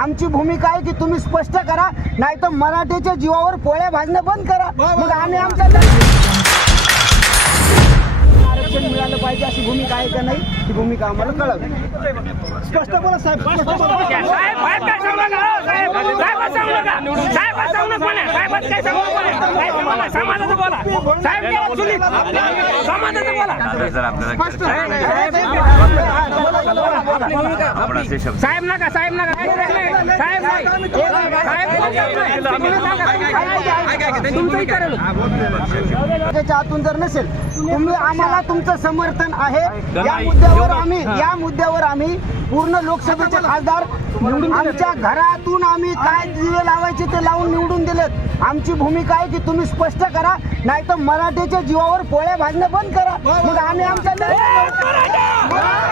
आमची भूमिका आहे की तुम्ही स्पष्ट करा नाही तर मराठीच्या जीवावर पोळ्या भाजणं बंद करा. मग आम्ही आमच्या आरक्षण मिळालं पाहिजे अशी भूमिका आहे का नाही ही भूमिका आम्हाला कळावी. स्पष्ट बोला साहेब. हो, समाजाचं बोला. साहेब नका साहेब नका. साहेब आतून जर नसेल तुम्ही आम्हाला तुमचं समर्थन आहे. या मुद्द्यावर आम्ही या मुद्द्यावर आम्ही पूर्ण लोकसभेचे खासदार आमच्या घरातून आम्ही काय दिवे लावायचे ते लावून निवडून दिलेत. आमची भूमिका आहे की तुम्ही स्पष्ट करा नाही तर मराठीच्या जीवावर पोळ्या भाजणं बंद करा. मग आम्ही आमचा निर्णय घेऊ.